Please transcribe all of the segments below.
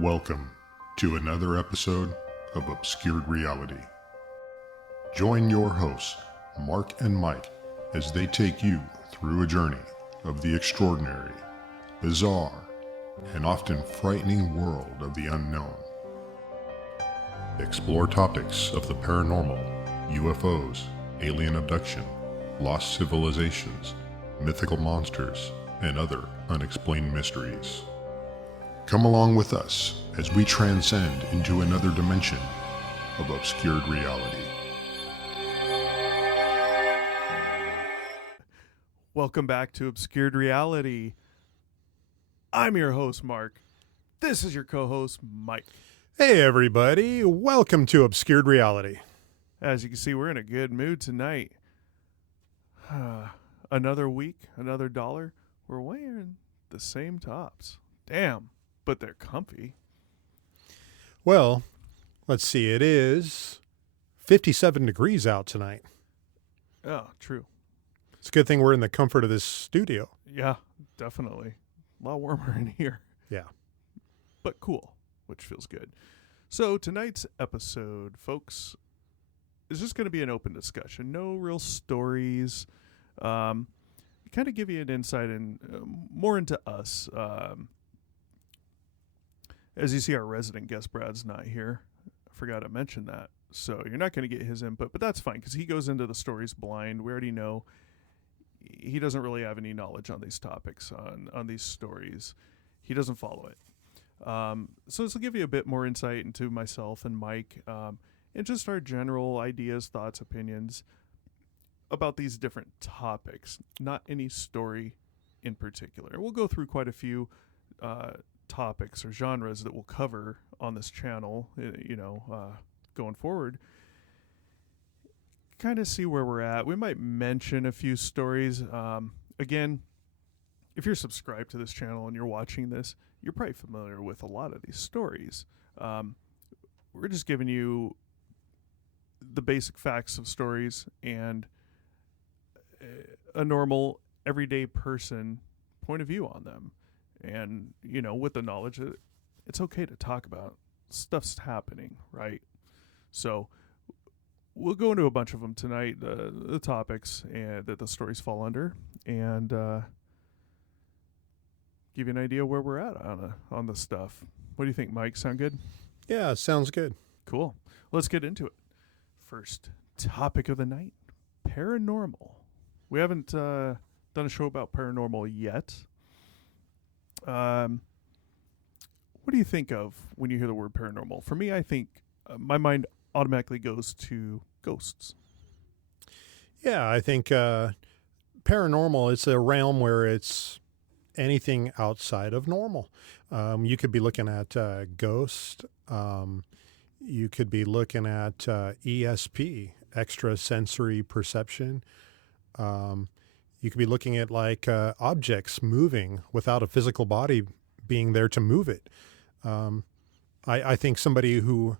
Welcome to another episode of Obscured Reality. Join your hosts, Mark and Mike, as they take you through a journey of the extraordinary, bizarre, and often frightening world of the unknown. Explore topics of the paranormal, UFOs, alien abduction, lost civilizations, mythical monsters, and other unexplained mysteries. Come along with us as we transcend into another dimension of obscured reality. Welcome back to Obscured Reality. I'm your host, Mark. This is your co-host, Mike. Hey everybody, welcome to Obscured Reality. As you can see, we're in a good mood tonight. Another week, another dollar. We're wearing the same tops. Damn, but they're comfy. Well, let's see, it is 57 degrees out tonight. Oh, true. It's a good thing we're in the comfort of this studio. Yeah, definitely. A lot warmer in here. Yeah. But cool, which feels good. So tonight's episode, folks, is just going to be an open discussion. No real stories. Kind of give you an insight and more into us. As you see, our resident guest, Brad's not here. I forgot to mention that. So you're not going to get his input, but that's fine because he goes into the stories blind. We already know he doesn't really have any knowledge on these topics, on these stories. He doesn't follow it. So this will give you a bit more insight into myself and Mike, and just our general ideas, thoughts, opinions about these different topics, not any story in particular. We'll go through quite a few topics or genres that we'll cover on this channel, going forward. Kind of see where we're at. We might mention a few stories. Again, if you're subscribed to this channel and you're watching this, you're probably familiar with a lot of these stories. We're just giving you the basic facts of stories and a normal, everyday person point of view on them. And, with the knowledge that it's okay to talk about stuff's happening, right? So we'll go into a bunch of them tonight, the topics and that the stories fall under, and give you an idea where we're at on the stuff. What do you think, Mike? Sound good? Yeah, sounds good. Cool. Let's get into it. First topic of the night, paranormal. We haven't done a show about paranormal yet. What do you think of when you hear the word paranormal? For me, I think my mind automatically goes to ghosts. Yeah, I think paranormal is a realm where it's anything outside of normal. You could be looking at ghost. You could be looking at ESP, extrasensory perception. You could be looking at objects moving without a physical body being there to move it. I think somebody who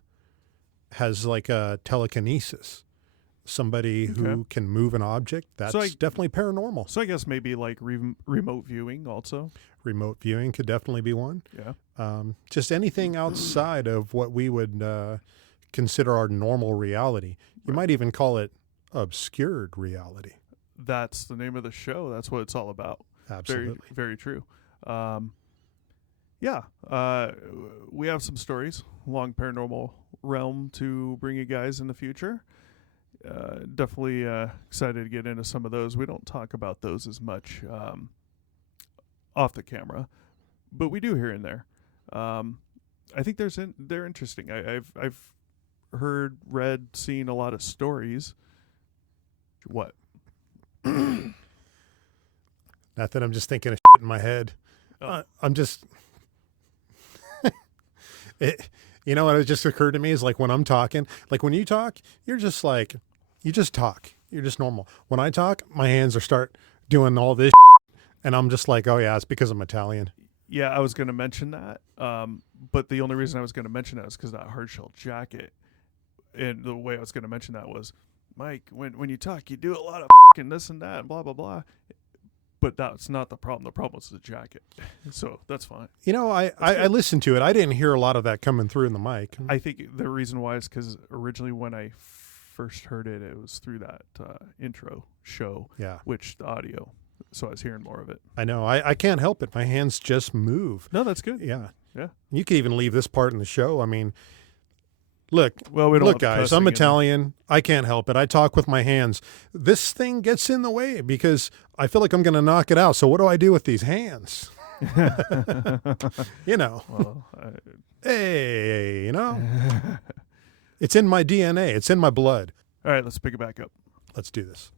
has a telekinesis, somebody who can move an object, that's definitely paranormal. So I guess maybe remote viewing also. Remote viewing could definitely be one. Yeah. Just anything outside of what we would consider our normal reality. You might even call it obscured reality. That's the name of the show. That's what it's all about. Absolutely. Very, very true. We have some stories along paranormal realm to bring you guys in the future. Definitely excited to get into some of those. We don't talk about those as much off the camera, but we do here and there. I think they're interesting. I've heard, read, seen a lot of stories. What? Nothing. I'm just thinking of shit in my head. I'm just. What just occurred to me is when I'm talking, when you talk, you're just you just talk. You're just normal. When I talk, my hands start doing all this shit, and I'm just oh yeah, it's because I'm Italian. Yeah, I was going to mention that. But the only reason I was going to mention that is because that hardshell jacket. And the way I was going to mention that was, Mike, when you talk, you do a lot of fucking this and that and blah, blah, blah. But that's not the problem. The problem was the jacket. So that's fine. You know, I listened to it. I didn't hear a lot of that coming through in the mic. I think the reason why is because originally when I first heard it, it was through that intro show, Yeah. which the audio. So I was hearing more of it. I know. I can't help it. My hands just move. No, that's good. Yeah. Yeah. You could even leave this part in the show. I mean, look, Well, we don't look, have guys, cussing I'm in Italian. I can't help it. I talk with my hands. This thing gets in the way because I feel like I'm going to knock it out. So what do I do with these hands? You know, Well, hey, you know, it's in my DNA. It's in my blood. all right, let's pick it back up. Let's do this.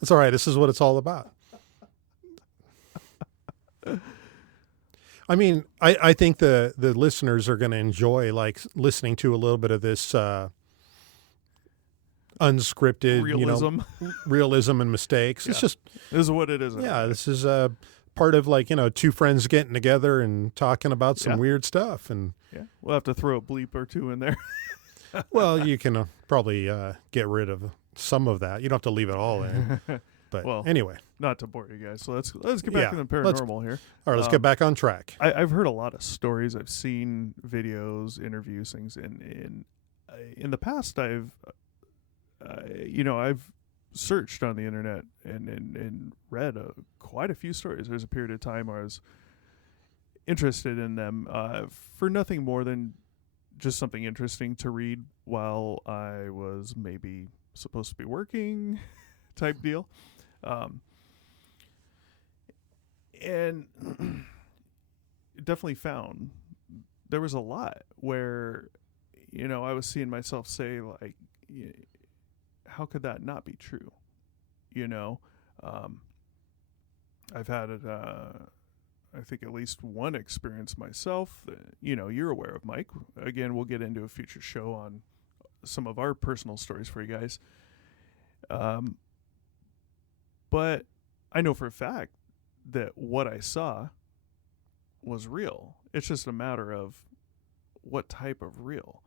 That's all right. This is what it's all about. I mean, I think the listeners are going to enjoy like listening to a little bit of this unscripted, Realism. realism and mistakes. It's Yeah. just, This is what it is. yeah, this is part of like, two friends getting together and talking about some Yeah. weird stuff. And Yeah. We'll have to throw a bleep or two in there. well, you can probably get rid of some of that. You don't have to leave it all in. But Well, anyway, Not to bore you guys. So let's get back Yeah, to the let's- paranormal here. all right, let's get back on track. I've heard a lot of stories. I've seen videos, interviews, things. In the past, I've searched on the internet and read quite a few stories. There's a period of time where I was interested in them for nothing more than just something interesting to read while I was maybe supposed to be working, type deal. And definitely found there was a lot where, I was seeing myself say, like, how could that not be true? I've had it, I think at least one experience myself that, you're aware of, Mike. Again, we'll get into a future show on some of our personal stories for you guys. But I know for a fact that what I saw was real. It's just a matter of what type of real.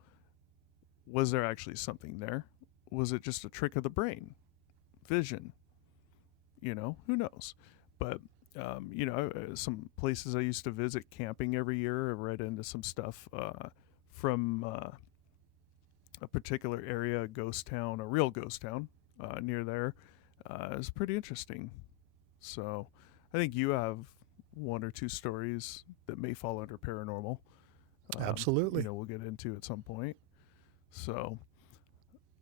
Was there actually something there? Was it just a trick of the brain? Vision? Who knows? But, some places I used to visit camping every year, I read into some stuff from a particular area, a ghost town, a real ghost town near there. It's pretty interesting. So I think you have one or two stories that may fall under paranormal. Absolutely. We'll get into at some point. So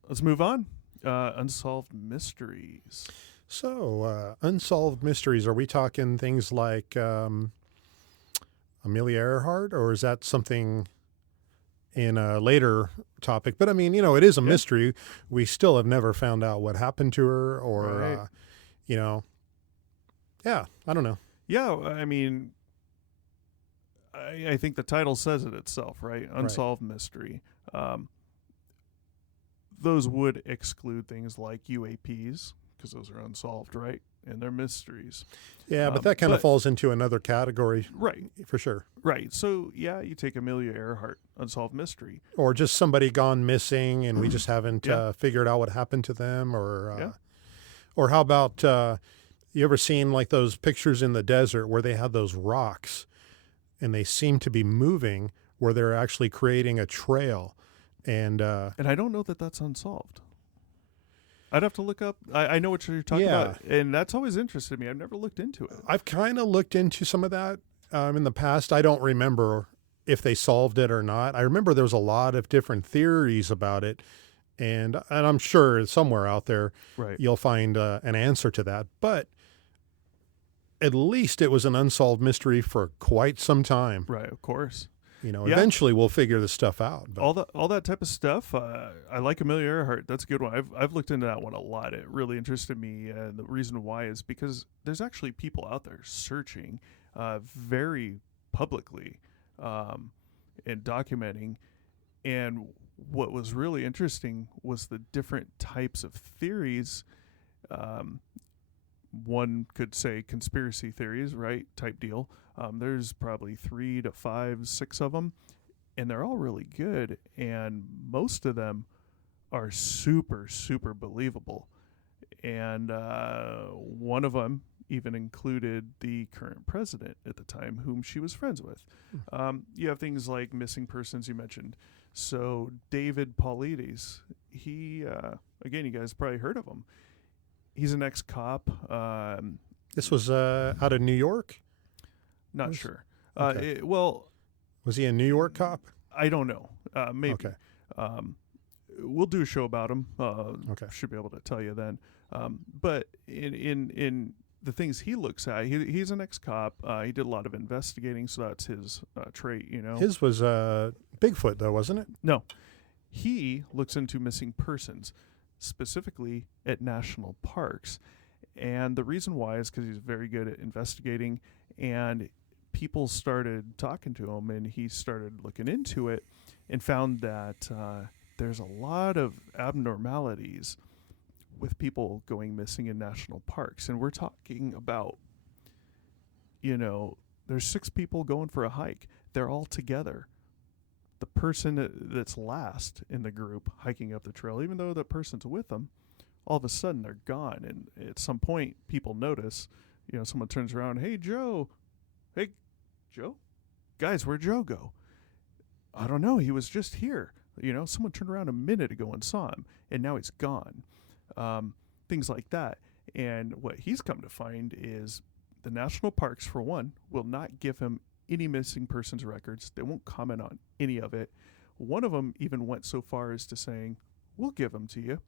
let's move on. Unsolved mysteries. So, unsolved mysteries, are we talking things like Amelia Earhart, or is that something in a later topic? But I mean, it is a mystery. We still have never found out what happened to her, or, Right. Yeah, I don't know. Yeah, I mean, I think the title says it itself, right? Unsolved mystery. Those would exclude things like UAPs, because those are unsolved, right? And they're mysteries. Yeah, but that kind of but- falls into another category Right, for sure. right. So, yeah, you take Amelia Earhart, unsolved mystery. Or just somebody gone missing and we just haven't Yeah. figured out what happened to them, or Yeah. or how about you ever seen like those pictures in the desert where they had those rocks and they seem to be moving, where they're actually creating a trail, and And I don't know that that's unsolved. I'd have to look up. I know what you're talking Yeah. about, and that's always interested me. I've never looked into it. I've kind of looked into some of that in the past. I don't remember if they solved it or not. I remember there was a lot of different theories about it, and I'm sure somewhere out there Right. you'll find an answer to that. But at least it was an unsolved mystery for quite some time. Right, of course. Yeah. Eventually we'll figure this stuff out. But All that type of stuff. I like Amelia Earhart. That's a good one. I've looked into that one a lot. It really interested me, and the reason why is because there's actually people out there searching very publicly and documenting. And what was really interesting was the different types of theories. One could say conspiracy theories, right? Type deal. There's probably 3 to 5, 6 of them, and they're all really good. And most of them are super, super believable. And one of them even included the current president at the time, whom she was friends with. You have things like missing persons you mentioned. So David Paulides, he, again, you guys probably heard of him. He's an ex-cop. This was out of New York? Not sure. Okay. Well, Was he a New York cop? I don't know. Maybe. Okay. We'll do a show about him. Okay. Should be able to tell you then. But in the things he looks at, he's an ex-cop. He did a lot of investigating, so that's his trait, you know. His was Bigfoot, though, wasn't it? No. He looks into missing persons, specifically at national parks. And the reason why is because he's very good at investigating, and people started talking to him, and he started looking into it and found that there's a lot of abnormalities with people going missing in national parks. And we're talking about, you know, there's 6 people going for a hike. They're all together. The person that's last in the group hiking up the trail, even though the person's with them, all of a sudden they're gone. And at some point, people notice, you know, someone turns around, hey, Joe. Hey, Joe? Guys, where'd Joe go? I don't know. He was just here. You know, someone turned around a minute ago and saw him, and now he's gone. Things like that. And what he's come to find is the national parks, for one, will not give him any missing persons records. They won't comment on any of it. One of them even went so far as to saying, we'll give them to you.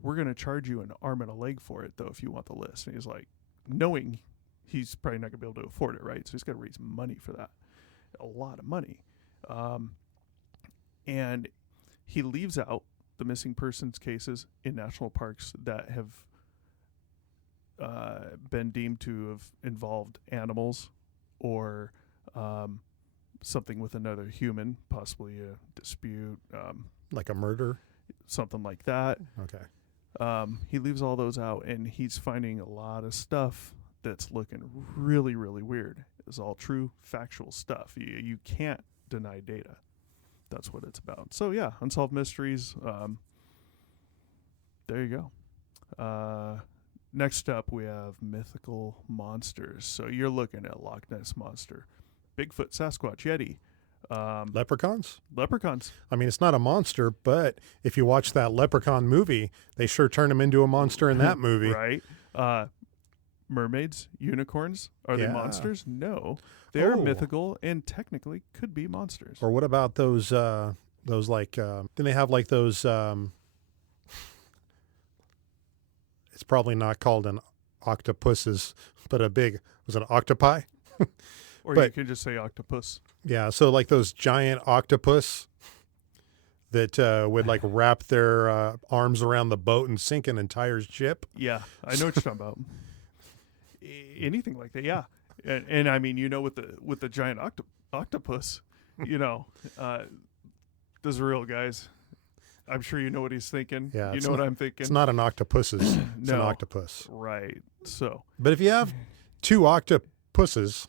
We're going to charge you an arm and a leg for it, though, if you want the list. And he's like, knowing he's probably not going to be able to afford it, right? So he's got to raise money for that. A lot of money. And he leaves out the missing persons cases in national parks that have been deemed to have involved animals or something with another human, possibly a dispute, Like a murder? something like that. Okay. He leaves all those out, and he's finding a lot of stuff that's looking really, really weird. It's all true, factual stuff. You can't deny data. That's what it's about. So, yeah, Unsolved Mysteries. There you go. Next up, we have Mythical Monsters. So you're looking at Loch Ness Monster, Bigfoot, Sasquatch, Yeti. Leprechauns? Leprechauns. I mean, it's not a monster, but if you watch that Leprechaun movie, they sure turn him into a monster in that movie. Right. Mermaids, unicorns, are they Yeah. monsters? No. They're Oh. mythical and technically could be monsters. Or what about those like, then they have like those, it's probably not called an octopuses, but was it an octopi? Or you but- can just say octopus. Yeah, so like those giant octopus that would like wrap their arms around the boat and sink an entire ship. Yeah, I know what you're talking about. Anything like that, yeah. And I mean, you know, with the giant octopus, you know, those are real guys. I'm sure you know what he's thinking. Yeah, you it's know what I'm thinking. It's not an octopuses, it's an No. octopus. Right. So But if you have 2 octopuses,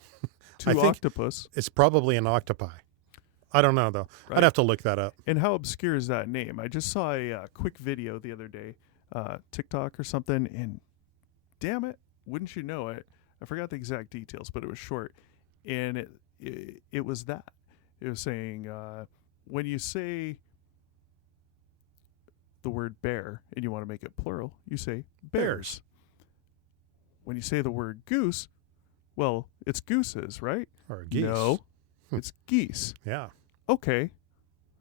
two I think- octopus. it's probably an octopi. I don't know, though. Right. I'd have to look that up. And how obscure is that name? I just saw a quick video the other day, TikTok or something, and damn it, wouldn't you know it? I forgot the exact details, but it was short, and it was that. It was saying when you say the word bear and you want to make it plural, you say bears. When you say the word goose, well, it's gooses, right? Or geese. No, it's geese. Yeah. Okay,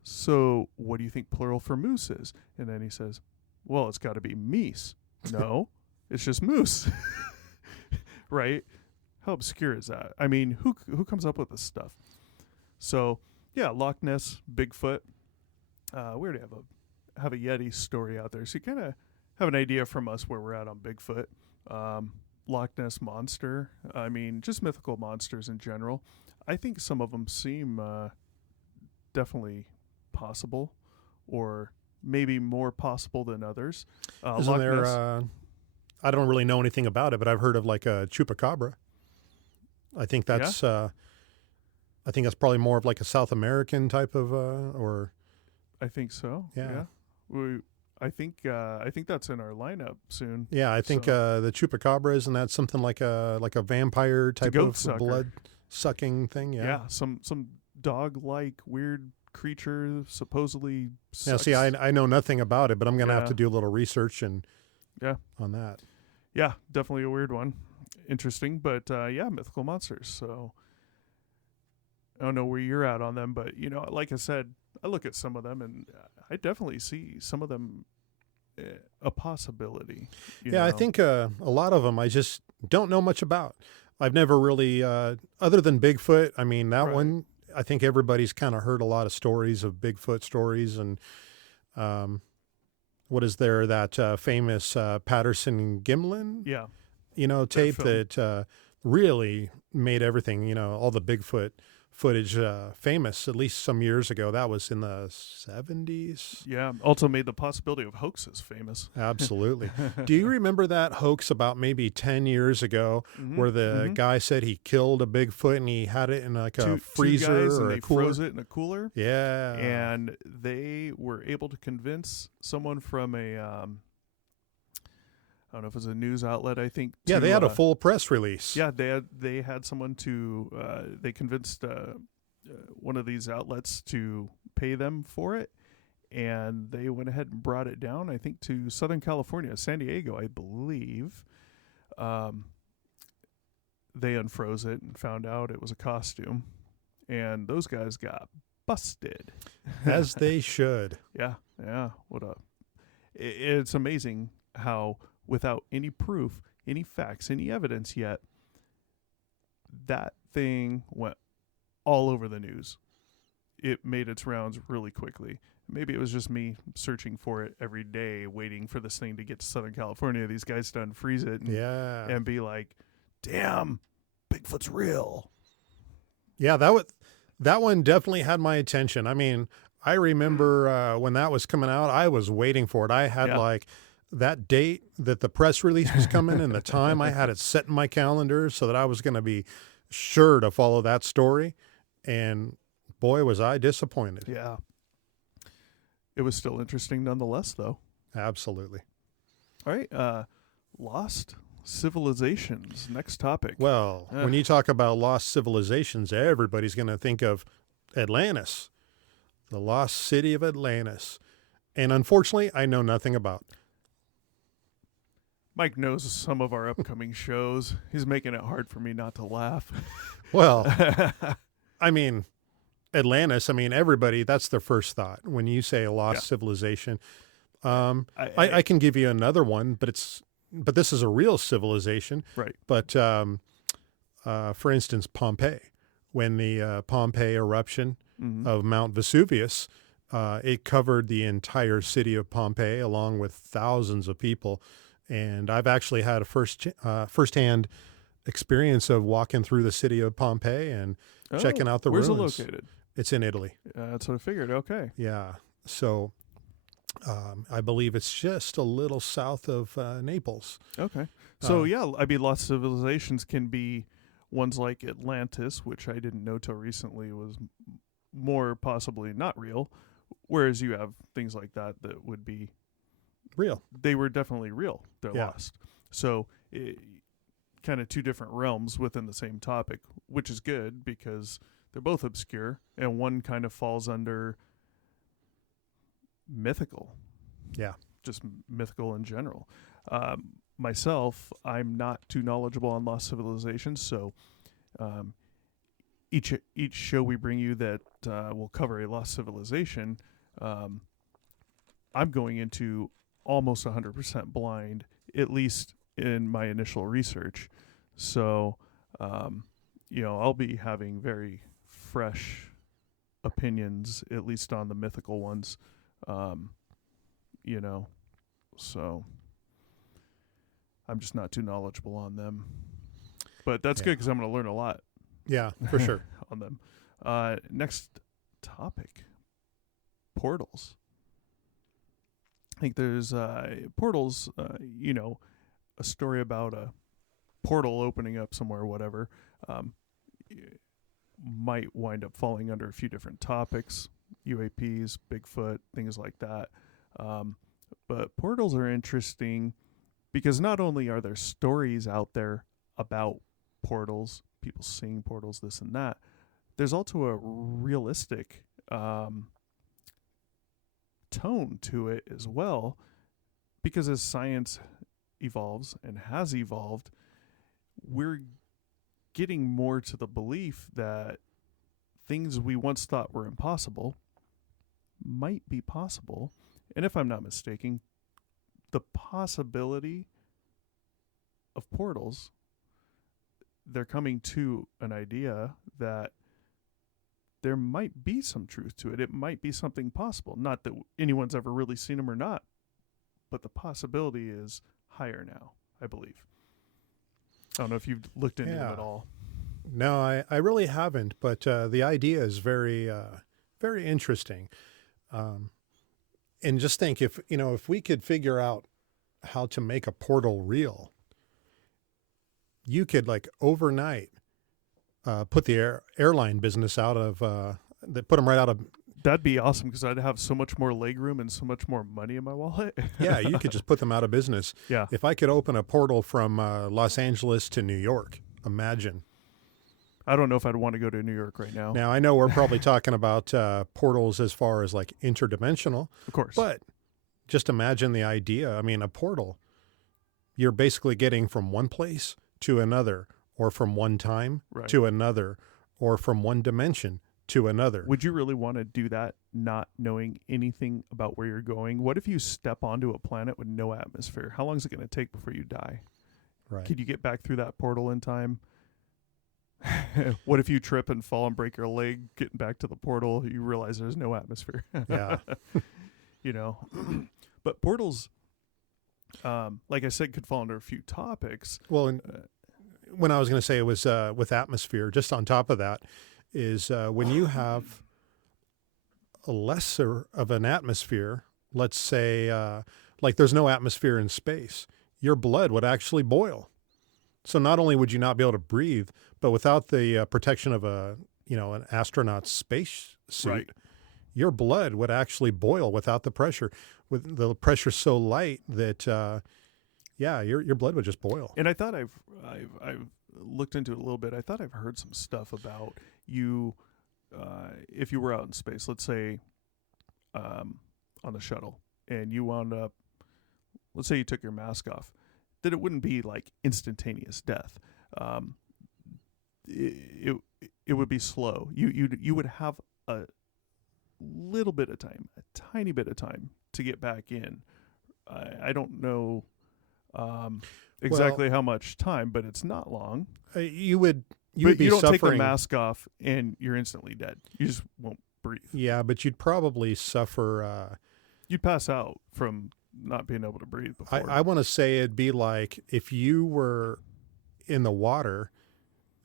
so what do you think plural for moose is? And then he says, well, it's got to be meese. No, it's just moose. Right? How obscure is that? I mean, who comes up with this stuff? So, yeah, Loch Ness, Bigfoot. We already have a Yeti story out there. So you kind of have an idea from us where we're at on Bigfoot. Loch Ness Monster. I mean, just mythical monsters in general. I think some of them seem definitely possible, or maybe more possible than others. Isn't Loch there, Ness, I don't really know anything about it, but I've heard of like a chupacabra. I think that's probably more of like a South American type of, or I think so. Yeah. I think that's in our lineup soon. Yeah, I think So, the chupacabra, isn't that something like a vampire it's a type goat of sucker. blood sucking thing? Yeah, some dog-like weird creature supposedly Yeah, sucks. see, I know nothing about it, but I'm going to have Yeah. to do a little research Yeah. on that. Yeah, definitely a weird one. Interesting, but yeah, mythical monsters. So I don't know where you're at on them, but like I said, I look at some of them and I definitely see some of them a possibility. Yeah, I think a lot of them I just don't know much about. I've never really, other than Bigfoot, I mean, that Right. one, I think everybody's kind of heard a lot of stories of Bigfoot stories. And what is there, that famous Patterson Gimlin, Yeah, tape film. that really made everything, all the Bigfoot footage famous, at least some years ago. That was in the 70s. yeah. Also made the possibility of hoaxes famous. Absolutely. Do you remember that hoax about maybe 10 years ago where the guy said he killed a Bigfoot and he had it in like a freezer two guys or and a they cooler? froze it in a cooler? Yeah. And they were able to convince someone from a I don't know if it was a news outlet. I think. Yeah, to, they had a full press release. Yeah, they had someone to they convinced one of these outlets to pay them for it, and they went ahead and brought it down. I think to Southern California, San Diego, I believe. They unfroze it and found out it was a costume, and those guys got busted. As they should. Yeah. It's amazing how, without any proof, any facts, any evidence yet, that thing went all over the news. It made its rounds really quickly. Maybe it was just me searching for it every day, waiting for this thing to get to Southern California. These guys to unfreeze it Yeah. and be like, damn, Bigfoot's real. Yeah, that one definitely had my attention. I mean, I remember when that was coming out, I was waiting for it. I had like that date that the press release was coming and the time. I had it set in my calendar so that I was going to be sure to follow that story. And boy, was I disappointed. Yeah. It was still interesting nonetheless, though. Absolutely. All right. Lost civilizations. Next topic. Well, when you talk about lost civilizations, everybody's going to think of Atlantis, the lost city of Atlantis. And unfortunately, I know nothing about. Mike knows some of our upcoming shows. He's making it hard for me not to laugh. Well, I mean, Atlantis, I mean, everybody, that's their first thought. When you say a lost civilization, I can give you another one, but this is a real civilization. Right. But for instance, Pompeii, when the Pompeii eruption of Mount Vesuvius, it covered the entire city of Pompeii along with thousands of people. And I've actually had a firsthand experience of walking through the city of Pompeii and checking out the ruins. ruins. Where's it located? It's in Italy. That's what I figured. Okay. Yeah. So I believe it's just a little south of Naples. Okay. So, I mean, lost civilizations can be ones like Atlantis, which I didn't know till recently was more possibly not real, whereas you have things like that would be real. They were definitely real. They're Yeah. lost. So, kind of two different realms within the same topic, which is good because they're both obscure, and one kind of falls under mythical. Yeah. Just mythical in general. Myself, I'm not too knowledgeable on lost civilizations, so each show we bring you that will cover a lost civilization, I'm going into almost 100% blind, at least in my initial research. So, I'll be having very fresh opinions, at least on the mythical ones, so I'm just not too knowledgeable on them. But that's good because I'm going to learn a lot. Yeah, for sure. On them. Next topic, portals. I think there's portals, a story about a portal opening up somewhere or whatever, might wind up falling under a few different topics, UAPs, Bigfoot, things like that. But portals are interesting because not only are there stories out there about portals, people seeing portals, this and that, there's also a realistic tone to it as well, because as science evolves and has evolved, we're getting more to the belief that things we once thought were impossible might be possible. And if I'm not mistaken, the possibility of portals, they're coming to an idea that there might be some truth to it. It might be something possible. Not that anyone's ever really seen them or not, but the possibility is higher now, I believe. I don't know if you've looked into it at all. No, I really haven't, but the idea is very, very interesting. And just think if we could figure out how to make a portal real, you could like overnight put the airline business out of, put them right out of. That'd be awesome because I'd have so much more legroom and so much more money in my wallet. Yeah, you could just put them out of business. Yeah. If I could open a portal from Los Angeles to New York, imagine. I don't know if I'd want to go to New York right now. Now, I know we're probably talking about portals as far as like interdimensional. Of course. But just imagine the idea. I mean, a portal, you're basically getting from one place to another, or from one time to another, or from one dimension to another. Would you really want to do that not knowing anything about where you're going? What if you step onto a planet with no atmosphere? How long is it going to take before you die? Right. Could you get back through that portal in time? What if you trip and fall and break your leg getting back to the portal? You realize there's no atmosphere. Yeah. But portals, like I said, could fall under a few topics. Well, and when I was going to say it was with atmosphere, just on top of that is when you have a lesser of an atmosphere, let's say like there's no atmosphere in space, your blood would actually boil. So not only would you not be able to breathe, but without the protection of an astronaut's space suit, your blood would actually boil without the pressure. With the pressure so light that, your blood would just boil. And I thought I've looked into it a little bit. I thought I've heard some stuff about you, if you were out in space, let's say, on the shuttle, and you wound up, let's say you took your mask off, that it wouldn't be like instantaneous death. It would be slow. You would have a little bit of time, a tiny bit of time to get back in. I don't know exactly how much time, but it's not long. You would be don't suffering. take the mask off and you're instantly dead. You just won't breathe. Yeah, but you'd probably suffer. You'd pass out from not being able to breathe before. I want to say it'd be like if you were in the water,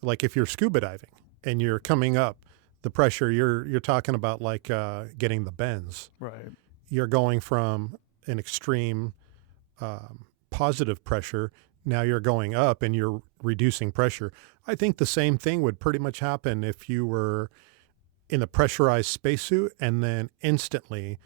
like if you're scuba diving and you're coming up, the pressure you're talking about like getting the bends. Right. You're going from an extreme positive pressure. Now you're going up and you're reducing pressure. I think the same thing would pretty much happen if you were in the pressurized spacesuit and then instantly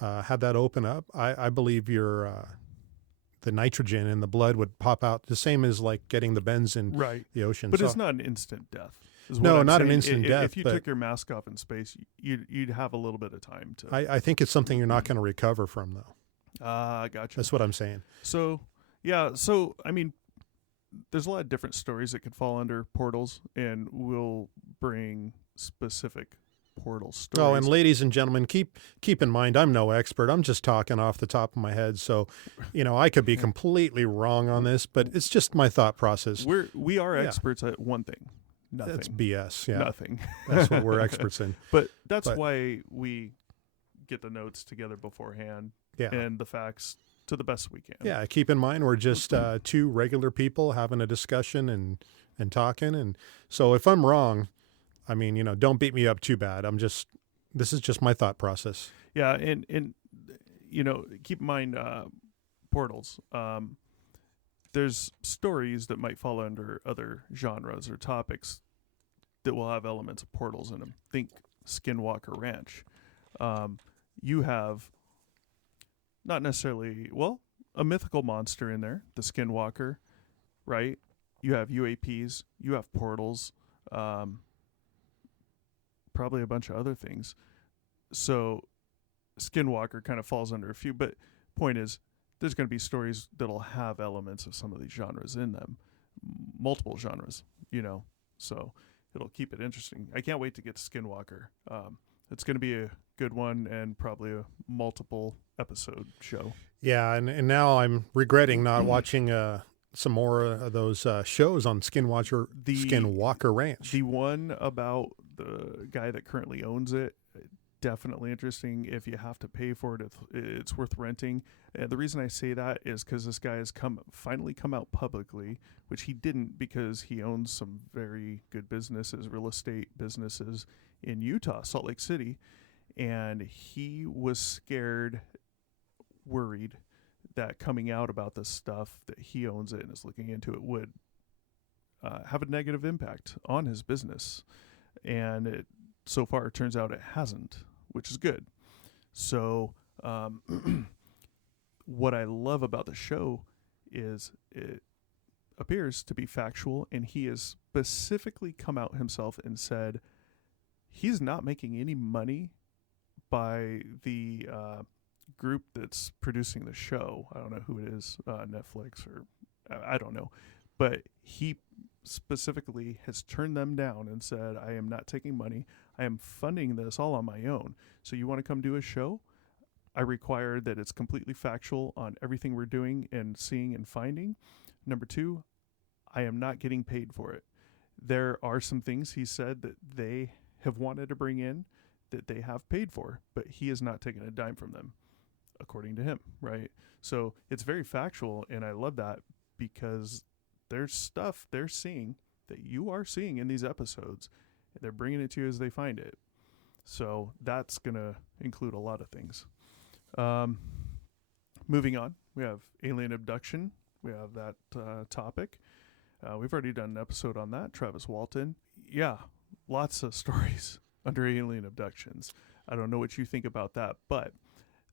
had that open up. I believe the nitrogen in the blood would pop out, the same as like getting the bends in the ocean. But it's not an instant death. No, not saying. an instant death. If you took your mask off in space, you'd have a little bit of time to. I think it's something you're not going to recover from, though. Gotcha. That's what I'm saying. So, I mean, there's a lot of different stories that could fall under portals, and we'll bring specific portal stories. Oh, and ladies and gentlemen, keep in mind, I'm no expert. I'm just talking off the top of my head. So, I could be completely wrong on this, but it's just my thought process. We are experts at one thing. Nothing. That's BS. Yeah. Nothing. That's what we're experts in. But why we get the notes together beforehand and the facts to the best we can. Yeah. Keep in mind, we're just two regular people having a discussion and talking. And so if I'm wrong, I mean, don't beat me up too bad. This is just my thought process. Yeah. And keep in mind, portals. There's stories that might fall under other genres or topics that will have elements of portals in them. Think Skinwalker Ranch. You have not necessarily, well, a mythical monster in there, the Skinwalker, right? You have UAPs, you have portals, probably a bunch of other things. So Skinwalker kind of falls under a few, but point is, there's going to be stories that'll have elements of some of these genres in them, multiple genres, so it'll keep it interesting. I can't wait to get to Skinwalker. It's going to be a good one and probably a multiple episode show. Yeah, and now I'm regretting not watching some more of those shows on Skinwalker Ranch. The one about the guy that currently owns it, definitely interesting. If you have to pay for it, it's worth renting. And the reason I say that is because this guy has finally come out publicly, which he didn't because he owns some very good businesses, real estate businesses in Utah, Salt Lake City. And he was scared, worried that coming out about this stuff that he owns it and is looking into it would have a negative impact on his business. And so far, it turns out it hasn't, which is good. So what I love about the show is it appears to be factual, and he has specifically come out himself and said he's not making any money by the group that's producing the show. I don't know who it is, Netflix or I don't know. But he specifically has turned them down and said, I am not taking money. I am funding this all on my own. So you want to come do a show? I require that it's completely factual on everything we're doing and seeing and finding. Number two, I am not getting paid for it. There are some things he said that they have wanted to bring in that they have paid for, but he has not taken a dime from them, according to him, right? So it's very factual, and I love that because there's stuff they're seeing that you are seeing in these episodes. They're bringing it to you as they find it. So that's going to include a lot of things. Moving on, we have alien abduction. We have that topic. We've already done an episode on that. Travis Walton. Yeah, lots of stories under alien abductions. I don't know what you think about that, but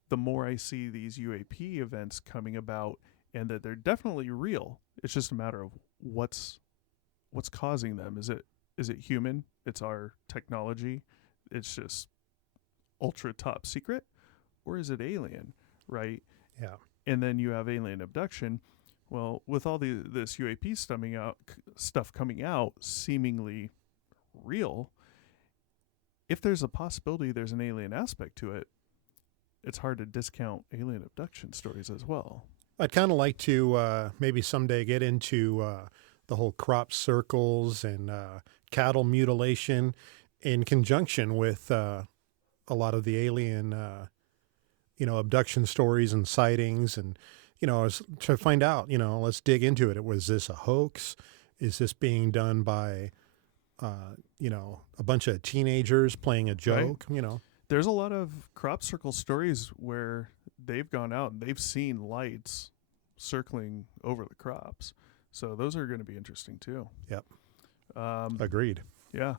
the more I see these UAP events coming about and that they're definitely real, it's just a matter of what's causing them. Is it human? It's our technology. It's just ultra top secret, or is it alien, right? Yeah. And then you have alien abduction. Well, with all this UAP stuff coming out, seemingly real, if there's a possibility there's an alien aspect to it, it's hard to discount alien abduction stories as well. I'd kind of like to maybe someday get into the whole crop circles and cattle mutilation in conjunction with a lot of the alien, abduction stories and sightings, and to find out. Let's dig into it. Was this a hoax? Is this being done by, a bunch of teenagers playing a joke? Right. There's a lot of crop circle stories where they've gone out and they've seen lights circling over the crops. So those are going to be interesting too. Yep. Agreed. Yeah.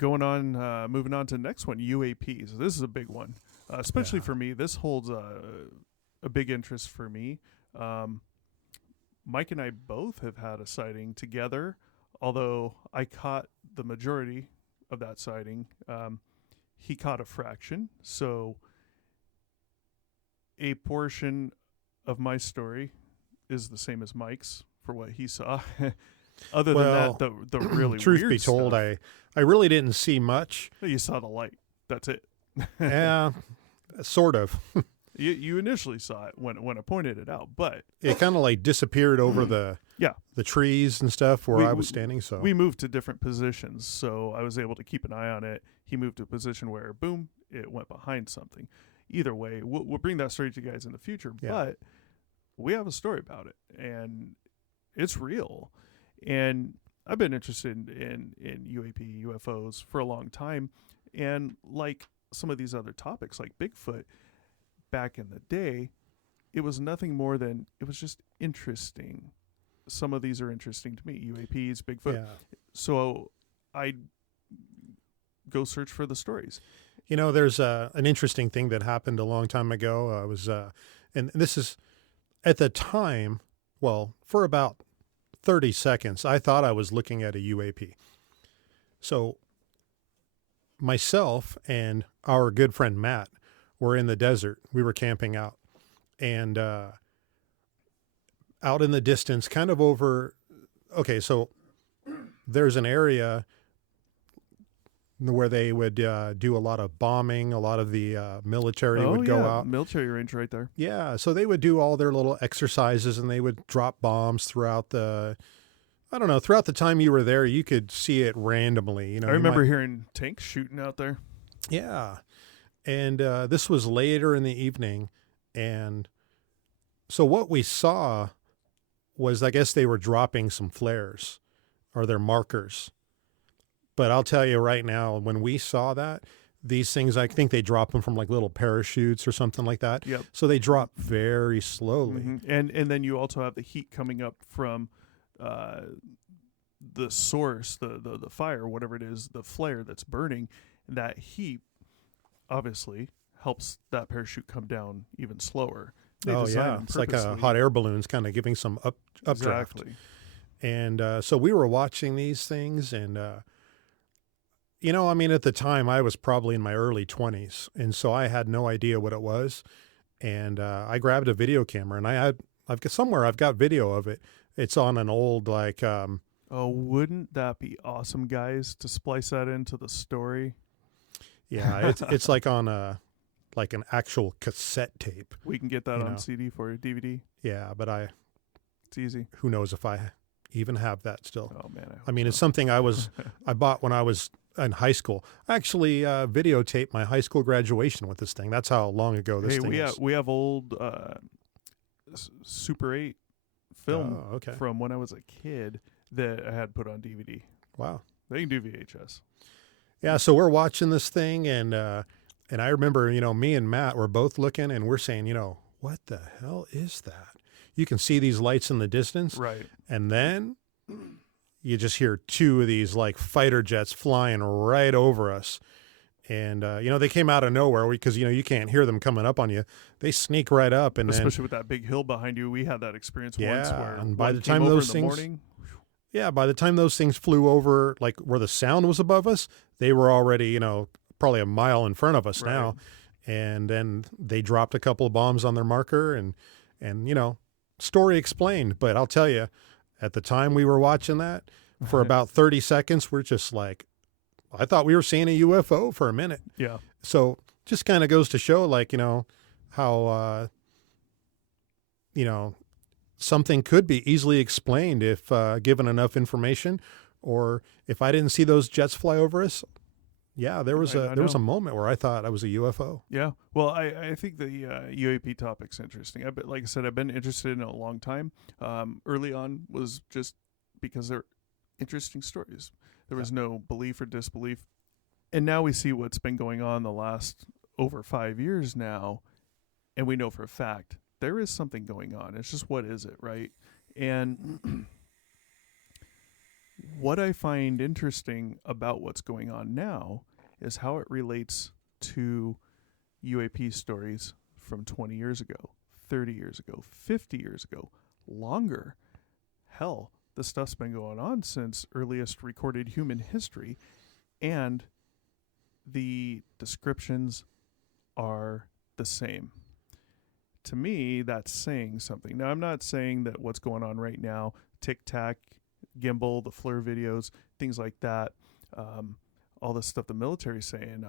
Moving on to the next one, UAPs. This is a big one, especially for me. This holds a big interest for me. Mike and I both have had a sighting together, although I caught the majority of that sighting. He caught a fraction. So a portion of my story is the same as Mike's for what he saw. Other than that, the really truth weird be told, stuff, I really didn't see much. You saw the light. That's it. Yeah, sort of. You initially saw it when I pointed it out, but it kind of like disappeared over the trees and stuff where I was standing. So we moved to different positions, so I was able to keep an eye on it. He moved to a position where, boom, it went behind something. Either way, we'll bring that story to you guys in the future, but we have a story about it, and it's real. And I've been interested in UAP, UFOs for a long time, and like some of these other topics, like Bigfoot, back in the day, it was nothing more than, it was just interesting. Some of these are interesting to me, UAPs, Bigfoot. Yeah. So I go search for the stories. You know, there's an interesting thing that happened a long time ago. I was, and this is at the time, well, for about 30 seconds, I thought I was looking at a UAP. So myself and our good friend Matt were in the desert. We were camping out, and out in the distance, kind of over. Okay, so there's an area where they would do a lot of bombing. A lot of the military would go out. Military range right there. Yeah, so they would do all their little exercises, and they would drop bombs throughout the. I don't know. Throughout the time you were there, you could see it randomly. You know, I remember hearing tanks shooting out there. Yeah, and this was later in the evening, and so what we saw was, I guess they were dropping some flares or their markers. But I'll tell you right now, when we saw that, these things, I think they drop them from like little parachutes or something like that. Yep. So they drop very slowly. And then you also have the heat coming up from the source, the fire, whatever it is, the flare that's burning. That heat obviously helps that parachute come down even slower. They Oh design yeah, them it's like a purposely. hot air balloon's kind of giving some updraft. Exactly. And so we were watching these things, and you know, I mean, at the time I was probably in my early 20s, and so I had no idea what it was. And I grabbed a video camera, and I've got video of it. It's on an old Oh, wouldn't that be awesome, guys, to splice that into the story? yeah, it's like on like an actual cassette tape. We can get that You on know. CD for you, DVD. Yeah, but It's easy. who knows if I even have that still. Oh man, I mean, it's something I bought when I was in high school. I actually videotaped my high school graduation with this thing. That's how long ago this thing is. we have old Super 8 film Oh, okay. from when I was a kid that I had put on DVD. Wow. They can do VHS. Yeah, so we're watching this thing, and I remember, you know, me and Matt were both looking, and we're saying, you know, what the hell is that? You can see these lights in the distance, Right. and then you just hear two of these like fighter jets flying right over us. And, you know, they came out of nowhere because, you know, you can't hear them coming up on you. They sneak right up. And Especially with that big hill behind you. We had that experience once Yeah, where and by one the came time over those in the things- morning. by the time those things flew over, like where the sound was above us, they were already, you know, probably a mile in front of us Right. now. And then they dropped a couple of bombs on their marker, and you know, story explained. But I'll tell you, at the time we were watching that, for about 30 seconds, we're just like, I thought we were seeing a UFO for a minute. Yeah. So just kind of goes to show, like, you know, how, you know, something could be easily explained if given enough information, or if I didn't see those jets fly over us. Yeah, there was I there was a know. moment where I thought I was a UFO. Yeah. Well, I think the UAP topic's interesting. Like I said, I've been interested in it a long time. Early on was just because they're interesting stories. There was no belief or disbelief. And now we see what's been going on the last over 5 years now, and we know for a fact there is something going on. It's just, what is it, right? And what I find interesting about what's going on now is how it relates to UAP stories from 20 years ago, 30 years ago, 50 years ago, longer. Hell, the stuff's been going on since earliest recorded human history, and the descriptions are the same. To me, that's saying something. Now, I'm not saying that what's going on right now, Tic Tac, Gimbal, the FLIR videos, things like that, all this stuff the military's saying,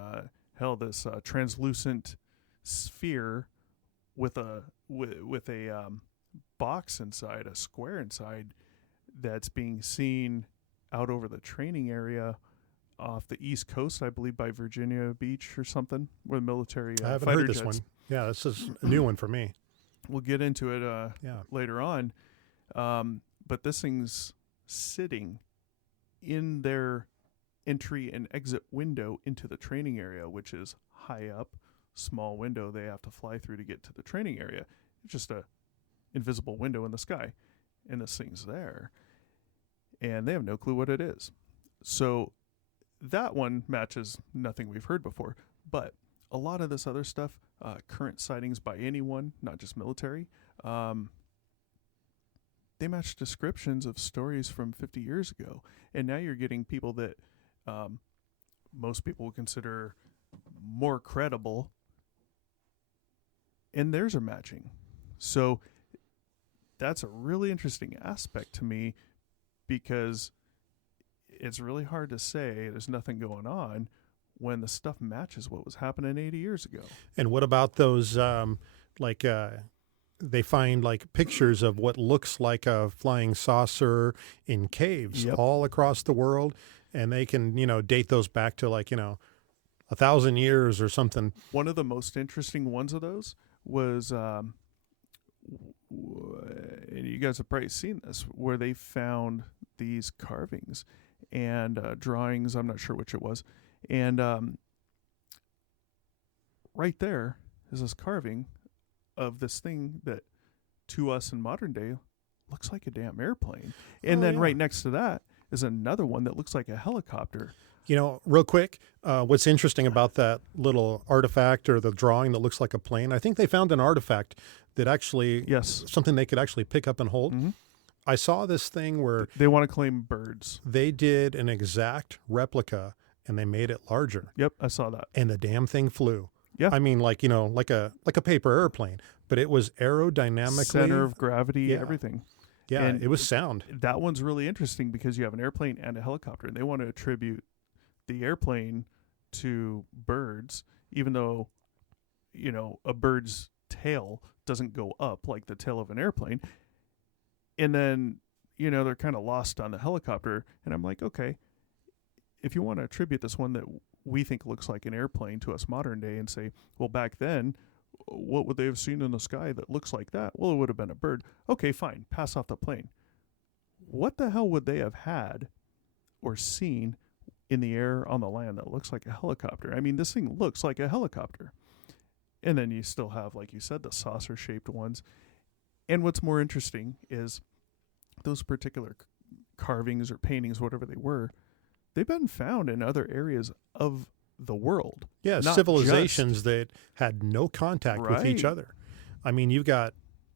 hell, this translucent sphere with a box inside, a square inside, that's being seen out over the training area off the East Coast, I believe by Virginia Beach or something, where the military I haven't fighter heard this jets. one. Yeah, this is a new one for me. We'll get into it Yeah. later on. But this thing's sitting in their entry and exit window into the training area, which is high up, small window they have to fly through to get to the training area. It's just a invisible window in the sky, and this thing's there, and they have no clue what it is. So that one matches nothing we've heard before. But a lot of this other stuff, current sightings by anyone, not just military, they match descriptions of stories from 50 years ago. And now you're getting people that most people would consider more credible, and theirs are matching. So that's a really interesting aspect to me, because it's really hard to say there's nothing going on when the stuff matches what was happening 80 years ago. And what about those, they find like pictures of what looks like a flying saucer in caves all across the world, and they can, date those back to 1,000 years or something. One of the most interesting ones of those was, and you guys have probably seen this, where they found these carvings and drawings. I'm not sure which it was. And right there is this carving of this thing that to us in modern day looks like a damn airplane. And then right next to that is another one that looks like a helicopter. Real quick, what's interesting about that little artifact or the drawing that looks like a plane, I think they found an artifact that actually, something they could actually pick up and hold. Mm-hmm. I saw this thing where they want to claim birds. They did an exact replica and they made it larger. Yep, I saw that. And the damn thing flew. Yeah. I mean, like a paper airplane, but it was aerodynamically. Center of gravity, everything. Yeah, and it was sound. That one's really interesting because you have an airplane and a helicopter, and they want to attribute the airplane to birds, even though, a bird's tail doesn't go up like the tail of an airplane. And then, they're kind of lost on the helicopter. And I'm like, okay, if you want to attribute this one that we think looks like an airplane to us modern day and say, well, back then, what would they have seen in the sky that looks like that? Well, it would have been a bird. Okay, fine. Pass off the plane. What the hell would they have had or seen in the air on the land that looks like a helicopter? I mean, this thing looks like a helicopter. And then you still have, like you said, the saucer-shaped ones. And what's more interesting is those particular carvings or paintings, whatever they were, they've been found in other areas of the world. Yeah, civilizations that had no contact with each other. I mean, you've got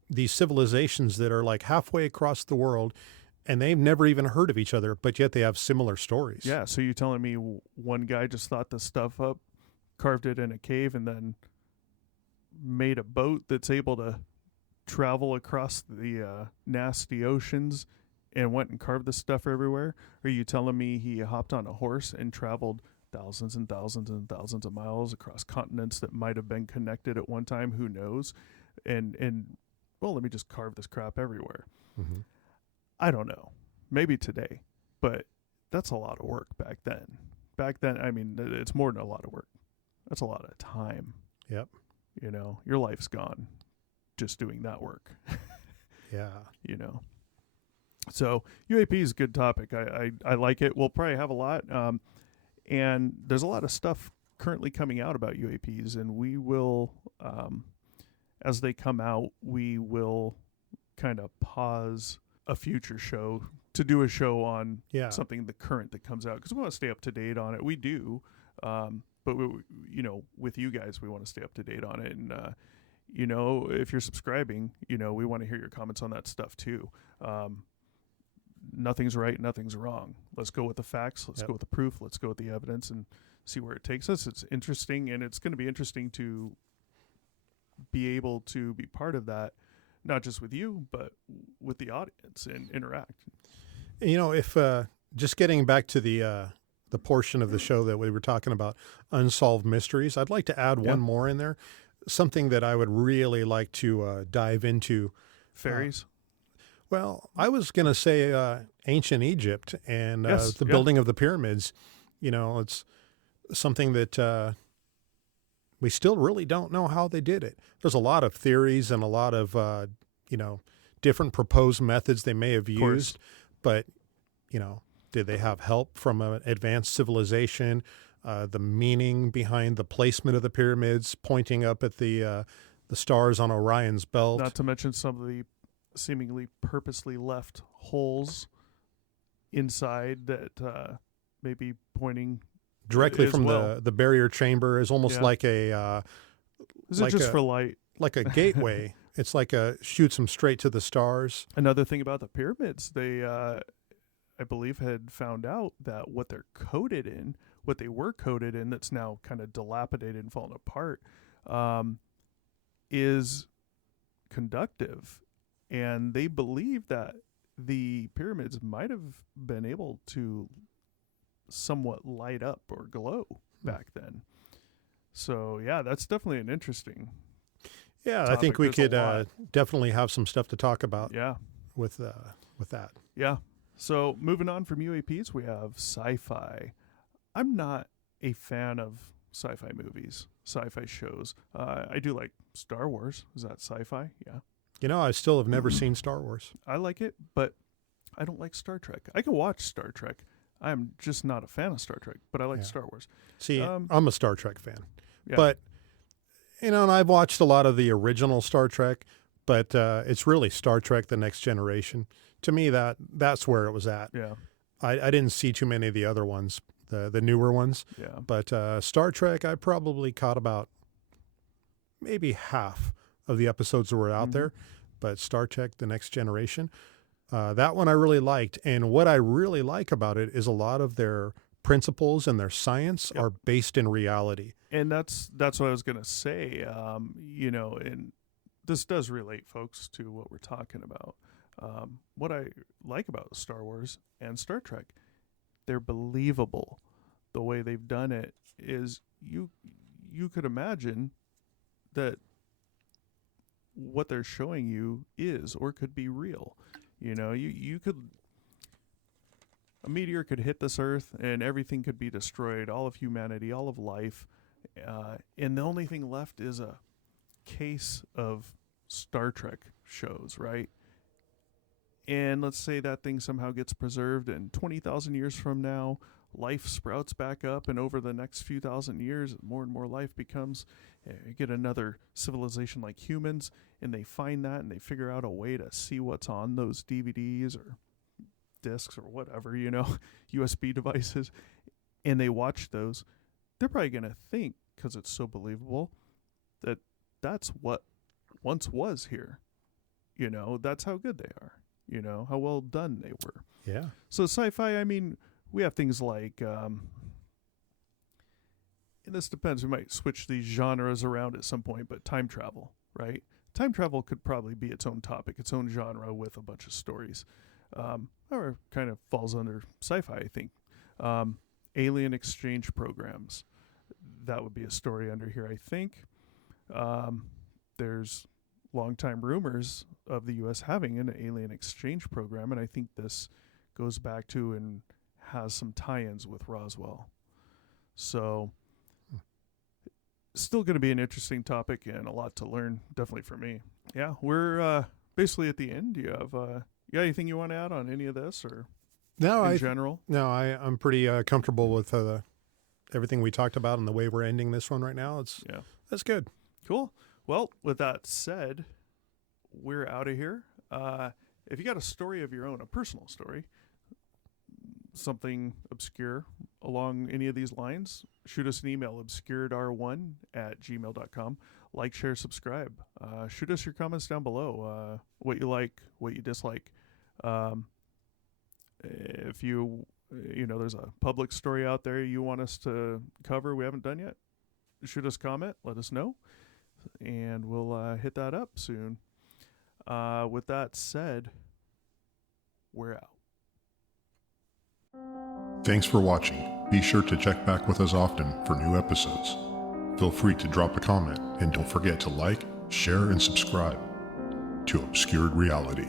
these civilizations that are like halfway across the world, and they've never even heard of each other, but yet they have similar stories. Yeah, so you're telling me one guy just thought this stuff up, carved it in a cave, and then made a boat that's able to travel across the nasty oceans and went and carved this stuff everywhere? Are you telling me he hopped on a horse and traveled thousands and thousands and thousands of miles across continents that might have been connected at one time? Who knows? And well, let me just carve this crap everywhere. Mm-hmm. I don't know. Maybe today, but that's a lot of work back then. Back then, I mean, it's more than a lot of work. That's a lot of time. Yep. Your life's gone just doing that work. Yeah. So UAP is a good topic. I like it. We'll probably have a lot. And there's a lot of stuff currently coming out about UAPs, and we will, as they come out, we will kind of pause a future show to do a show on something the current that comes out, because we want to stay up to date on it. We do, but we, with you guys, we want to stay up to date on it. And if you're subscribing, we want to hear your comments on that stuff too. Nothing's right, nothing's wrong. Let's go with the facts. Let's go with the proof. Let's go with the evidence and see where it takes us. It's interesting, and it's going to be interesting to be able to be part of that, not just with you, but with the audience and interact. If just getting back to the portion of the show that we were talking about, unsolved mysteries, I'd like to add one more in there, something that I would really like to dive into. Fairies? Well, I was going to say ancient Egypt and the building of the pyramids. It's something that we still really don't know how they did it. There's a lot of theories and a lot of, different proposed methods they may have used. But, did they have help from an advanced civilization? The meaning behind the placement of the pyramids, pointing up at the stars on Orion's belt. Not to mention some of the seemingly purposely left holes inside that may be pointing directly as from well. the barrier chamber is almost Yeah. like a Is it like just a- for light? like a gateway. It's like shoots them straight to the stars. Another thing about the pyramids, they, I believe, had found out that what they're coated in, what they were coated in, that's now kind of dilapidated and falling apart, is conductive, and they believe that the pyramids might have been able to somewhat light up or glow back then. So yeah, that's definitely an interesting. Yeah, I topic. think we There's a could lot. definitely have some stuff to talk about Yeah. with that. Yeah. So moving on from UAPs, we have sci-fi. I'm not a fan of sci-fi movies, sci-fi shows. I do like Star Wars. Is that sci-fi? Yeah. You know, I still have never seen Star Wars. I like it, but I don't like Star Trek. I can watch Star Trek. I'm just not a fan of Star Trek, but I like Yeah. Star Wars. See, Um, I'm a Star Trek fan, Yeah. but you know, and I've watched a lot of the original Star Trek, but it's really Star Trek: The Next Generation. To me, that's where it was at. yeah. I didn't see too many of the other ones, the newer ones, Yeah. but Star Trek, I probably caught about maybe half of the episodes that were out Mhm. there. But Star Trek: The Next Generation, that one I really liked. And what I really like about it is a lot of their principles and their science Yep. are based in reality. And that's what I was gonna say. You know, and this does relate, folks, to what we're talking about. What I like about Star Wars and Star Trek, they're believable. The way they've done it is you could imagine that what they're showing you is or could be real. You know, you could, a meteor could hit this earth and everything could be destroyed, all of humanity, all of life, and the only thing left is a case of Star Trek shows, right? And let's say that thing somehow gets preserved, and 20,000 years from now, life sprouts back up, and over the next few thousand years, more and more life becomes, you get another civilization like humans, and they find that, and they figure out a way to see what's on those DVDs or discs or whatever, you know, USB devices, and they watch those. They're probably going to think, because it's so believable, that that's what once was here. You know, that's how good they are. You know, how well done they were. Yeah. So sci-fi, I mean, we have things like, and this depends, we might switch these genres around at some point, but time travel, right? Time travel could probably be its own topic, its own genre with a bunch of stories. Or kind of falls under sci-fi, I think. Alien exchange programs. That would be a story under here, I think. There's long-time rumors of the U.S. having an alien exchange program, and I think this goes back to and has some tie-ins with Roswell. So, still going to be an interesting topic and a lot to learn, definitely for me. Yeah, we're basically at the end. Do you have you got anything you want to add on any of this, or No, in general? I'm pretty comfortable with everything we talked about and the way we're ending this one right now. Yeah. That's good. Cool. Well, with that said, we're out of here. If you got a story of your own, a personal story, something obscure along any of these lines, shoot us an email, obscuredr1@gmail.com. Like, share, subscribe. Shoot us your comments down below. What you like, what you dislike. If you know, there's a public story out there you want us to cover we haven't done yet, shoot us a comment, let us know, and we'll hit that up soon. With that said, we're out. Thanks for watching. Be sure to check back with us often for new episodes. Feel free to drop a comment, and don't forget to like, share, and subscribe to Obscured Reality.